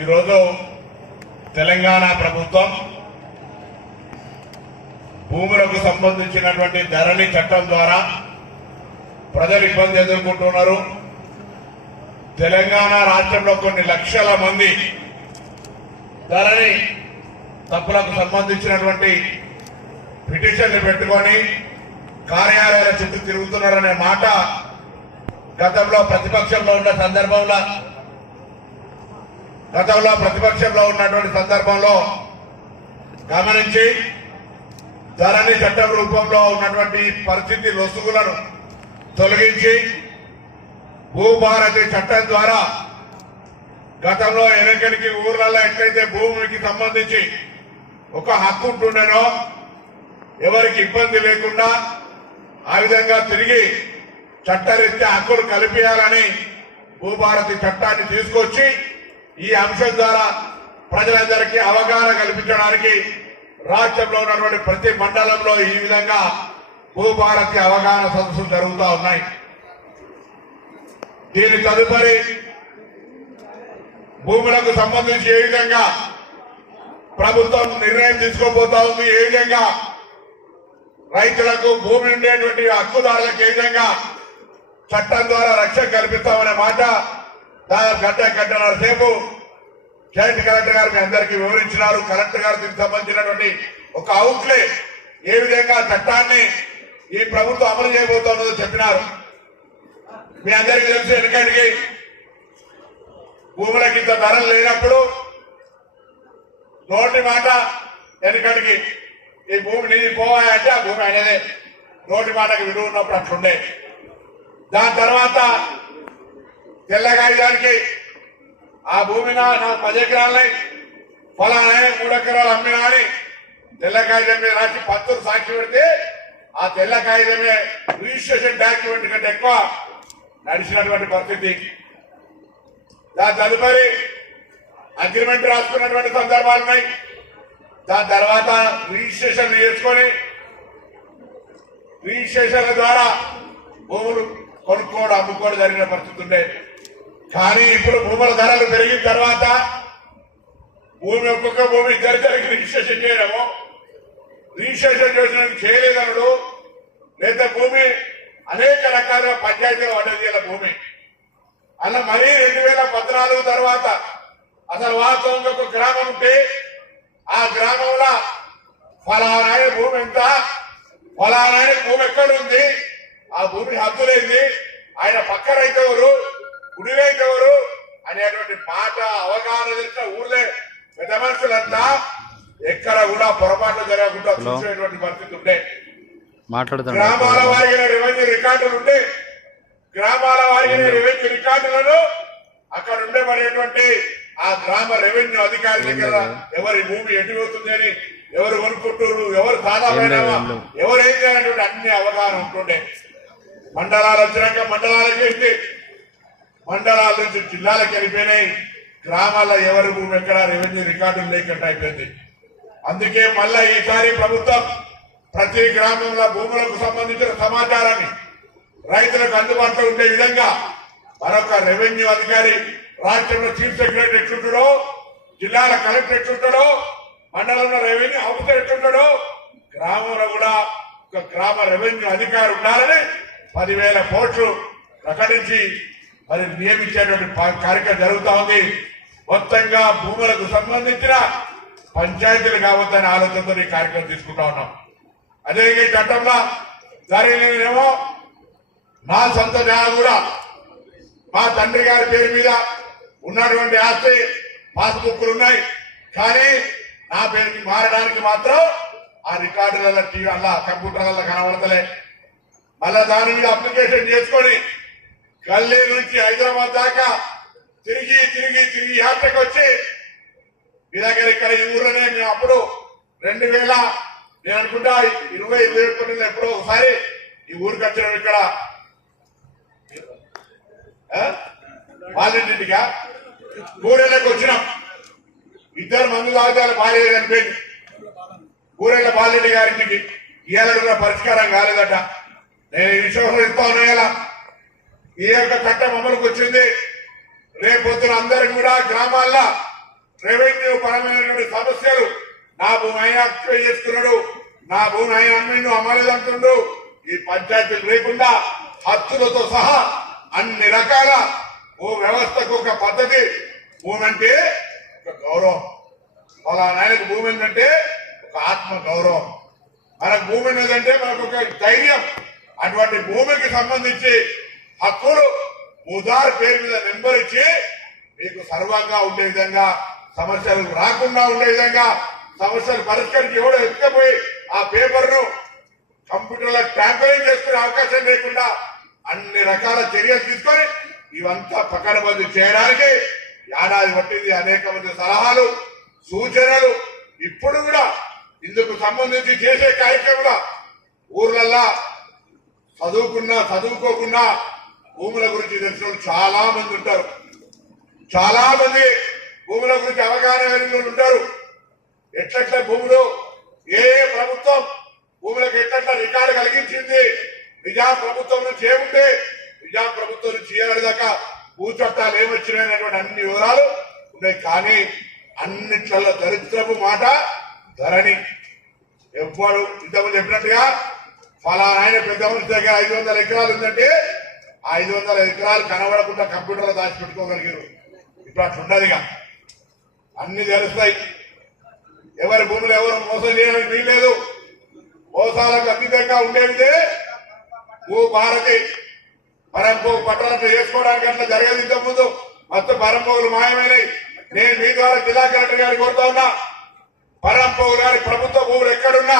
ఈరోజు తెలంగాణ ప్రభుత్వం భూములకు సంబంధించినటువంటి ధరణి చట్టం ద్వారా ప్రజలు ఇబ్బంది ఎదుర్కొంటున్నారు. తెలంగాణ రాష్ట్రంలో కొన్ని లక్షల మంది ధరణి తప్పులకు సంబంధించినటువంటి పిటిషన్లు పెట్టుకొని కార్యాలయాల చుట్టూ తిరుగుతున్నారనే మాట గతంలో ప్రతిపక్షంలో ఉన్నటువంటి సందర్భంలో గమనించి ధరణి చట్టం రూపంలో ఉన్నటువంటి పరిస్థితి లొసుగులను తొలగించి భూభారతి చట్టం ద్వారా గతంలో ఎన్నికలకి ఊర్లలో ఎట్లయితే భూమికి సంబంధించి ఒక హక్కు ఉంటుండేనో ఎవరికి ఇబ్బంది లేకుండా ఆ విధంగా తిరిగి చట్టరీత్యా హక్కులు కల్పించాలని భూభారతి చట్టాన్ని తీసుకొచ్చి ఈ అంశం ద్వారా ప్రజలందరికీ అవగాహన కల్పించడానికి రాష్ట్రంలో ఉన్నటువంటి ప్రతి మండలంలో ఈ విధంగా భూభారతి అవగాహన సదస్సులు జరుగుతూ ఉన్నాయి. దీని తదుపరి భూములకు సంబంధించి ఏ విధంగా ప్రభుత్వం నిర్ణయం తీసుకోబోతా ఉంది, ఏ విధంగా రైతులకు భూమి ఉండేటువంటి హక్కుదారులకు ఏ విధంగా చట్టం ద్వారా రక్షణ కల్పిస్తామనే మాట దాదాపు గంటన్నర సేపు జాయింట్ కలెక్టర్ గారు మీ అందరికీ వివరించినారు. కలెక్టర్ గారు దీనికి సంబంధించినటువంటి ఒక అవుట్లే ఏ విధంగా చట్టాన్ని ఈ ప్రభుత్వం అమలు చేయబోతున్నదో చెప్పినారు. మీ అందరికీ తెలిసి ఎన్నికడికి భూములకి ఇంత ధరలు లేనప్పుడు నోటి మాట ఎన్నికడికి ఈ భూమి నీది పోవాలంటే ఆ భూమి అనేదే నోటి మాటకి విలువ ఉన్నప్పుడు అట్లుండే. దాని తర్వాత తెల్ల కాగితానికి ఆ భూమి నాకు 10 ఎకరాలని ఫలానా 3 ఎకరాలు అమ్మినా అని తెల్ల కాగితం మీద రాసి పత్తులు సాక్షి పెడితే ఆ తెల్ల కాగితమే రిజిస్ట్రేషన్ డాక్యుమెంట్ కంటే ఎక్కువ నడిచినటువంటి పరిస్థితి. దాని తదుపరి అగ్రిమెంట్ రాసుకున్నటువంటి సందర్భాలు ఉన్నాయి. దాని తర్వాత రిజిస్ట్రేషన్ చేసుకొని రిజిస్ట్రేషన్ల ద్వారా భూములు కొనుక్కోవడం అమ్ముకోవడం జరిగిన పరిస్థితి ఉండే. కానీ ఇప్పుడు భూముల ధరలు పెరిగిన తర్వాత భూమి ఒక్కొక్క భూమి ఇద్దరికి రిజిస్ట్రేషన్ చేయడము, రిజిస్ట్రేషన్ చేసిన చేయలేదనుడు, లేదా భూమి అనేక రకాలుగా పంచాయతీలో వండదీయాల భూమి అలా మరీ 2014 తర్వాత అసలు వాస్తవంగా ఒక గ్రామం ఉంటే ఆ గ్రామంలో ఫలానా భూమి ఎంత, ఫలానా భూమి ఎక్కడుంది, ఆ భూమి హద్దులేంది, ఆయన పక్క రైతు ఎవరు, కుడి రైతు ఎవరు అనేటువంటి మాట అవగాహన తెలిసిన ఊర్లే పెద్ద మనుషులంతా ఎక్కడ కూడా పొరపాట్లు జరగకుండా చూసేటువంటి పరిస్థితి ఉండే. గ్రామాల వారిగిన రెవెన్యూ రికార్డులు ఉంటే గ్రామాల వారిగిన రెవెన్యూ రికార్డులను అక్కడ ఉండబడేటువంటి ఆ గ్రామ రెవెన్యూ అధికారి దగ్గర ఎవరి భూమి ఎటుపోతుంది అని, ఎవరు కొనుక్కుంటారు, ఎవరు సాధారణమైనవా, ఎవరు ఏం చేయాలనేటువంటి అన్ని అవగాహన ఉంటుండే. మండలాలు వచ్చినాక మండలాలకి వెళ్తే మండలాల నుంచి జిల్లాలకు వెళ్ళిపోయినాయి. గ్రామాల్లో ఎవరి భూమి ఎక్కడ రెవెన్యూ రికార్డులు లేకుండా అయిపోయింది. అందుకే మళ్ళా ఈసారి ప్రభుత్వం ప్రతి గ్రామంలో భూములకు సంబంధించిన సమాచారాన్ని రైతులకు అందుబాటులో ఉండే విధంగా మరొక రెవెన్యూ అధికారి రాష్ట్రంలో చీఫ్ సెక్రటరీ ఎట్లుంటాడో, జిల్లాల కలెక్టర్ ఎట్లుంటాడో, మండలంలో రెవెన్యూ ఆఫీసర్ ఎట్లుంటాడో గ్రామంలో కూడా ఒక గ్రామ రెవెన్యూ అధికారి ఉండాలని 10,000 కోట్లు ప్రకటించి మరి నియమించేటువంటి కార్యక్రమం జరుగుతూ ఉంది. మొత్తంగా భూములకు సంబంధించిన పంచాయతీలు కావద్దనే ఆలోచనతో ఈ కార్యక్రమం తీసుకుంటా ఉన్నాం. అదే ఈ చట్టంలో జరిగినేమో నా సొంత జాగా కూడా మా తండ్రి గారి పేరు మీద ఉన్నటువంటి ఆస్తి పాస్బుక్లు ఉన్నాయి, కానీ నా పేరుకి మారడానికి మాత్రం ఆ రికార్డులలో అలా కంప్యూటర్లలో కనబడతలే. మళ్ళా దాని మీద అప్లికేషన్ చేసుకొని గల్లీ నుంచి హైదరాబాద్ దాకా తిరిగి యాత్రకు వచ్చి మీ దగ్గర ఇక్కడ ఈ ఊర్లోనే మేము అప్పుడు 2000 నేను అనుకుంటా 2021 ఎప్పుడో ఒకసారి ఈ ఊరికి వచ్చినాం. ఇక్కడ వాళ్ళింటిగా ఊరేళ్ళకి వచ్చినాం. 2 మంది తాగుతారు భార్య చనిపోయింది. ఊరేళ్ళ బాలరెడ్డి గారింటికి ఇవాళ పరిష్కారం కాలేదట. నేను ఈ విషయంలో ఇస్తా ఉన్నా. ఈ యొక్క చట్టం అమలుకు వచ్చింది. రేపొద్దున అందరికి కూడా గ్రామాల్లో రెవెన్యూ పరమైనటువంటి సమస్యలు, నా భూమి ఆయన యాక్టివేట్ చేస్తున్నాడు, నా భూమి ఆయన అమ్మిండు అమ్మలేదంటుండు, ఈ పంచాయతీలు లేకుండా హత్తులతో సహా అన్ని రకాల ఓ వ్యవస్థకు ఒక పద్ధతి. భూమి అంటే ఒక గౌరవం, అలా నాయనకు భూమి ఏంటంటే ఒక ఆత్మ గౌరవం, మనకు భూమి ఉన్నదంటే మనకు ఒక ధైర్యం. అటువంటి భూమికి సంబంధించి హక్కులు ఉదార్ పేరు మీద నెంబర్ ఇచ్చి మీకు సర్వంగా ఉండే విధంగా, సమస్యలు రాకుండా ఉండే విధంగా, సమస్యలు పరిష్కరించి ఎవడో ఎత్తుకపోయి ఆ పేపర్ ను కంప్యూటర్లో ట్యాంపరింగ్ చేసుకునే అవకాశం లేకుండా అన్ని రకాల చర్యలు తీసుకొని ఇవంతా పకడ్బందీ చేయడానికి ఏడాది పట్టింది. అనేక మంది సలహాలు సూచనలు ఇప్పుడు కూడా ఇందుకు సంబంధించి చేసే కార్యక్రమంలో ఊర్లల్లా చదువుకున్నా చదువుకోకున్నా భూముల గురించి తెలిసిన చాలా మంది ఉంటారు. చాలా మంది భూముల గురించి అవగాహన కలిగిన ఉంటారు. ఎట్లట్ల భూములు ఏ ప్రభుత్వం భూములకు ఎట్లట్ల రికార్డు కలిగించింది, నిజాం ప్రభుత్వం నుంచి ఏముంటే నిజాం ప్రభుత్వం నుంచి ఏడాదిదాకా భూ చట్టాలు ఏమొచ్చినాయనేటువంటి అన్ని వివరాలు ఉన్నాయి. కానీ అన్నిట్లలో దరిద్రపు మాట ధరణి. ఎవ్వరు ఇంతమంది చెప్పినట్టుగా ఫలానా ఆయన పెద్ద మనిషి దగ్గర 500 ఎకరాలు ఉందంటే 500 ఎకరాలు కనబడకుండా కంప్యూటర్లో దాచిపెట్టుకోగలిగారు. ఇప్పుడు అట్లా ఉండదుగా, అన్ని తెలుస్తాయి. ఎవరి భూములు ఎవరు మోసం చేయడానికి వీల్లేదు. మోసాలకు అతీతంగా ఉండేదే భూ భారతి. పరంపోగు పట్టణంలో చేసుకోవడానికి అట్లా జరగదు. ఇంతకు ముందు మొత్తం పరంపోగులు మాయమైనవి. నేను మీ ద్వారా జిల్లా కలెక్టర్ గారిని కోరుతా ఉన్నా, పరంపోగు గారి ప్రభుత్వ భూములు ఎక్కడున్నా